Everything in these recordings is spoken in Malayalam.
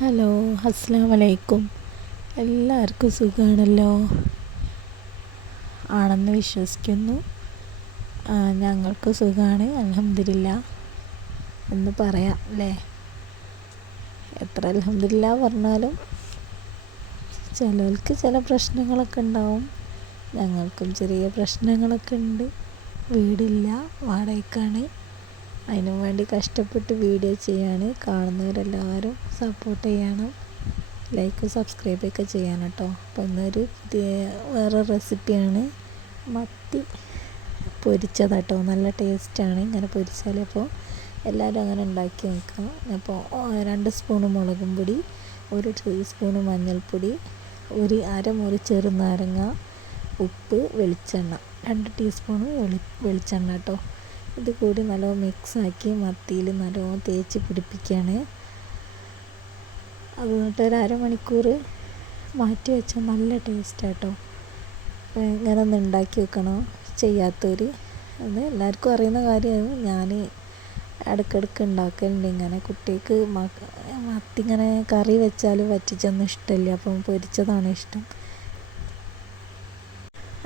ഹലോ അസ്സാം വലൈക്കും എല്ലാവർക്കും സുഖമാണല്ലോ ആണെന്ന് വിശ്വസിക്കുന്നു. ഞങ്ങൾക്ക് സുഖമാണ് അലഹമില്ല എന്ന് പറയാം അല്ലേ? എത്ര അലഹമില്ല പറഞ്ഞാലും ചിലർക്ക് ചില പ്രശ്നങ്ങളൊക്കെ ഉണ്ടാവും. ഞങ്ങൾക്കും ചെറിയ പ്രശ്നങ്ങളൊക്കെ ഉണ്ട്. വീടില്ല വാടകയ്ക്കാണ്. അതിനു വേണ്ടി കഷ്ടപ്പെട്ട് വീഡിയോ ചെയ്യാണ്. കാണുന്നവരെല്ലാവരും സപ്പോർട്ട് ചെയ്യണം. ലൈക്ക് സബ്സ്ക്രൈബ് ഒക്കെ ചെയ്യണം കേട്ടോ. അപ്പോൾ ഇന്നൊരു വേറെ റെസിപ്പിയാണ് മത്തി പൊരിച്ചതാട്ടോ നല്ല ടേസ്റ്റാണ് ഇങ്ങനെ പൊരിച്ചാൽ അപ്പോൾ എല്ലാവരും അങ്ങനെ ഉണ്ടാക്കി നോക്കുക അപ്പോൾ രണ്ട് സ്പൂണ് മുളകും പൊടി ഒരു ടീസ്പൂണ് മഞ്ഞൾപ്പൊടി ഒരു അരമുറി ചെറുനാരങ്ങ ഉപ്പ് വെളിച്ചെണ്ണ. രണ്ട് ടീസ്പൂണ് വെളി വെളിച്ചെണ്ണ കേട്ടോ. ഇത് കൂടി നല്ലോണം മിക്സാക്കി മത്തിയിൽ നല്ലോണം തേച്ച് പിടിപ്പിക്കുകയാണ്. അത് എന്നിട്ട് ഒരു അരമണിക്കൂർ മാറ്റി വെച്ചാൽ നല്ല ടേസ്റ്റ് കേട്ടോ ഇങ്ങനെ ഒന്ന് ഉണ്ടാക്കി വെക്കണോ ചെയ്യാത്തവർ അത് എല്ലാവർക്കും അറിയുന്ന കാര്യമാണ് ഞാൻ ഇടയ്ക്കിടയ്ക്ക് ഉണ്ടാക്കലുണ്ട് ഇങ്ങനെ. കുട്ടിക്ക് മത്തി ഇങ്ങനെ കറി വെച്ചാൽ വറ്റിച്ചൊന്നും ഇഷ്ടമില്ല. അപ്പം പൊരിച്ചതാണ് ഇഷ്ടം.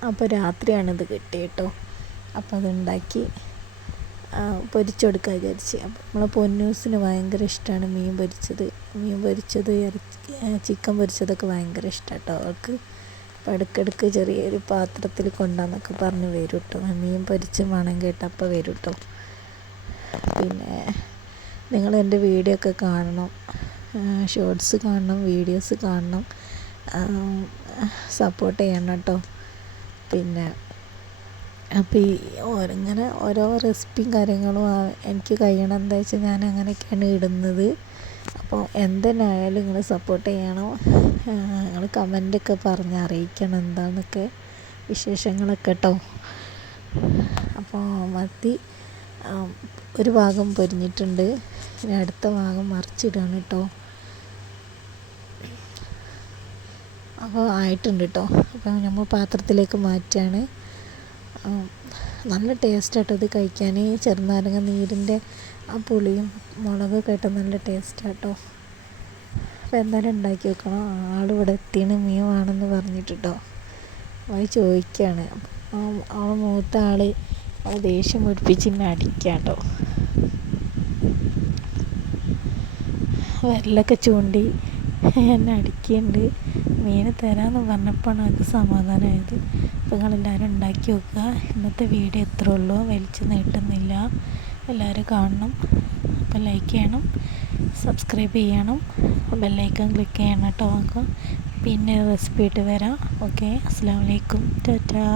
അപ്പോൾ രാത്രിയാണിത് കിട്ടിയിട്ടോ അപ്പോൾ അതുണ്ടാക്കി പൊരിച്ചെടുക്കാൻ വിചാരിച്ച്. അപ്പം നമ്മളെ പൊന്നൂസിന് ഭയങ്കര ഇഷ്ടമാണ് മീൻ പൊരിച്ചത്. മീൻ പൊരിച്ചത് ചിക്കൻ പൊരിച്ചതൊക്കെ ഭയങ്കര ഇഷ്ടമാണ് കേട്ടോ അവൾക്ക് ചെറിയൊരു പാത്രത്തിൽ കൊണ്ടാന്നൊക്കെ പറഞ്ഞ് വരും കേട്ടോ മീൻ പൊരിച്ച മണം കേട്ടപ്പോൾ വരും കേട്ടോ പിന്നെ നിങ്ങൾ എന്റെ വീഡിയോ ഒക്കെ കാണണം. ഷോർട്സ് കാണണം വീഡിയോസ് കാണണം. സപ്പോർട്ട് ചെയ്യണം കേട്ടോ. പിന്നെ അപ്പോൾ ഈ ഇങ്ങനെ ഓരോ റെസിപ്പിയും കാര്യങ്ങളും എനിക്ക് കഴിയണം. എന്താ വെച്ചാൽ ഞാൻ അങ്ങനെയൊക്കെയാണ് ഇടുന്നത്. അപ്പോൾ എന്തിനായാലും നിങ്ങൾ സപ്പോർട്ട് ചെയ്യണം. നിങ്ങൾ കമന്റൊക്കെ പറഞ്ഞ് അറിയിക്കണം എന്താണെന്നൊക്കെ വിശേഷങ്ങളൊക്കെ കേട്ടോ അപ്പോൾ മത്തി ഒരു ഭാഗം പൊരിഞ്ഞിട്ടുണ്ട്. ഇനി അടുത്ത ഭാഗം മറിച്ചിടുകയാണ് കേട്ടോ അപ്പോൾ ആയിട്ടുണ്ട് കേട്ടോ അപ്പോൾ നമ്മൾ പാത്രത്തിലേക്ക് മാറ്റുകയാണ് നല്ല ടേസ്റ്റ് ആട്ടോ ഇത് കഴിക്കാൻ ചെറുനാരങ്ങ നീരിന്റെ ആ പുളിയും മുളകൊക്കെ ഇട്ട് നല്ല ടേസ്റ്റ് ആട്ടോ. അപ്പോൾ എന്തായാലും ഉണ്ടാക്കി വെക്കണം. ആളിവിടെ എത്തിയാണ് മീൻ വേണമെന്ന് പറഞ്ഞിട്ട് കേട്ടോ അവൾ ചോദിക്കുകയാണ് അവൾ മൂത്ത ആൾ അവൾ ദേഷ്യം പിടിപ്പിച്ച് എന്നെ അടിക്കാട്ടോ. കേട്ടോ ചൂണ്ടി എന്നെ അടിക്കുന്നുണ്ട് മീൻ തരാമെന്ന് പറഞ്ഞപ്പോഴാണ് ഞങ്ങൾക്ക് സമാധാനമായത്. അപ്പോൾ നിങ്ങളെല്ലാവരും ഉണ്ടാക്കി നോക്കുക. ഇന്നത്തെ വീഡിയോ എത്ര ഉള്ളൂ. വലിച്ചു നീട്ടുന്നില്ല. എല്ലാവരും കാണണം. അപ്പോൾ ലൈക്ക് ചെയ്യണം. സബ്സ്ക്രൈബ് ചെയ്യണം. ബെല്ലൈക്കൺ ക്ലിക്ക് ചെയ്യണം കേട്ടോ. നമുക്ക് പിന്നെ റെസിപ്പി ആയിട്ട് വരാം. ഓക്കെ അസ്സാം വലൈക്കും ടാറ്റാ.